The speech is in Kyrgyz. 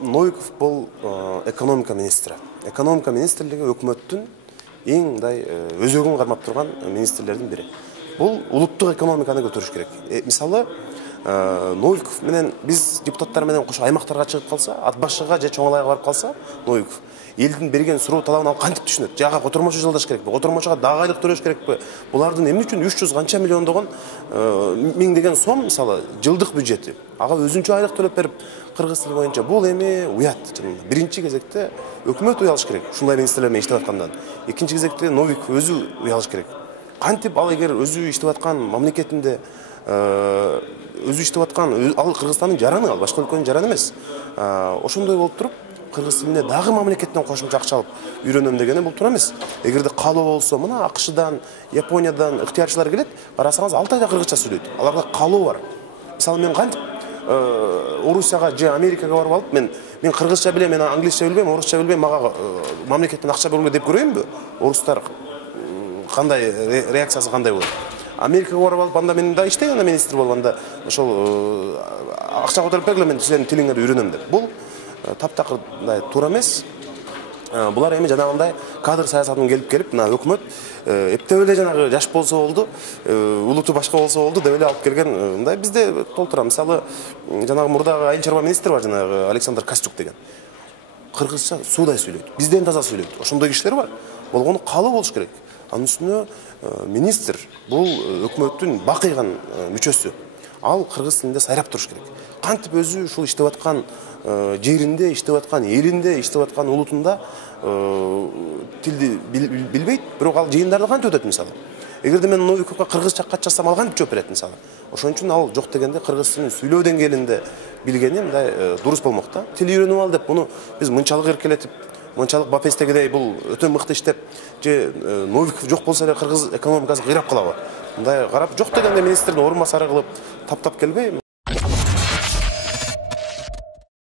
Новиков бул экономика министри. Экономика министрлиги өкмөттүн эң мындай өзөгүн кармап турган министрлердин бири. Бул улуттук экономиканы көтөрүш керек. Мисалы, Новиков менен биз депутаттар менен кошо аймактарга чыгып калса, ат башыга же чоңалайга барып калса, Новиков элдин берген суроо талабын алып кантип түшүнөт? Жага котормочу жалдаш керекпи? Котормочуга дагы айлык төлөш керекпи? Булардын эмне үчүн 300 канча миллиондогон миңдеген сом, мисалы, жылдык бюджети. Ага өзүнчө айлык төлөп берип, кыргыз тили боюнча бул эми уят. Биринчи кезекте өкмөт уялыш керек. Ушундай министрлер менен иштеп аткандан. Экинчи кезекте Новиков өзү уялыш керек. Кантип ал эгер өзү иштеп аткан мамлекетинде өзү иштеп аткан, ал Кыргызстандын жараны, ал башка өлкөнүн жараны эмес. Ошондой болуп туруп, кыргыз тилине дагы мамлекеттен кошумча акча алып үйрөнөм дегени бул туура эмес. Эгерде каалоо болсо, мына АКШдан, Япониядан ыктыярчылар келет, карасаңыз 6 айда кыргызча сүйлөйт. Аларда каалоо бар. Мисалы, мен кантип Орусияга же Америкага барып алып, мен кыргызча билем, мен англисче билбейм, орусча билбейм, мага мамлекеттен акча бериңер деп көрөйүнбү? Орустар кандай реакциясы кандай болот? Америкага барып алып, анда мен да иштейм, анда министр болуп, анда ошол акча которуп бергиле, мен силердин тилиңерди үйрөнөм деп. Бул таптакыр туура эмес. Булар эми жанагындай кадр саясатын келип, мына өкмөт эптеп эле жанагы жаш болсо болду, улуту башка болсо болду деп эле алып келген мындай бизде толтура. Мисалы, жанагы мурдагы айыл чарба министр бар, жанагы Александр Костюк деген. Кыргызча суудай сүйлөйт, бизден таза сүйлөйт. Ошондой кишилер бар. Болгону каалоо болуш керек. Анын үстүнө министр бул өкмөттүн бакыйган мүчөсү. Ал кыргыз тилинде сайрап туруш керек. Кантип өзү ушул иштеп аткан жеринде, иштеп аткан элинде, иштеп аткан улутунда тилди билбейт, бирок ал жыйындарды кантип өтөт мисалы. Эгерде мен Новиковго кыргызча кат жазсам, ал кантип жооп берет мисалы. Ошон үчүн ал жок дегенде кыргыз тилин сүйлөө деңгээлинде билгени мындай дурус болмок да. Тил үйрөнүп ал деп муну биз мынчалык эркелетип, мынчалык Бапестегидей бул өтө мыкты иштеп, же Новиков жок болсо эле кыргыз экономикасы кыйрап калабы? Мындай карап, жок дегенде министрдин орун басары кылып таптап келбей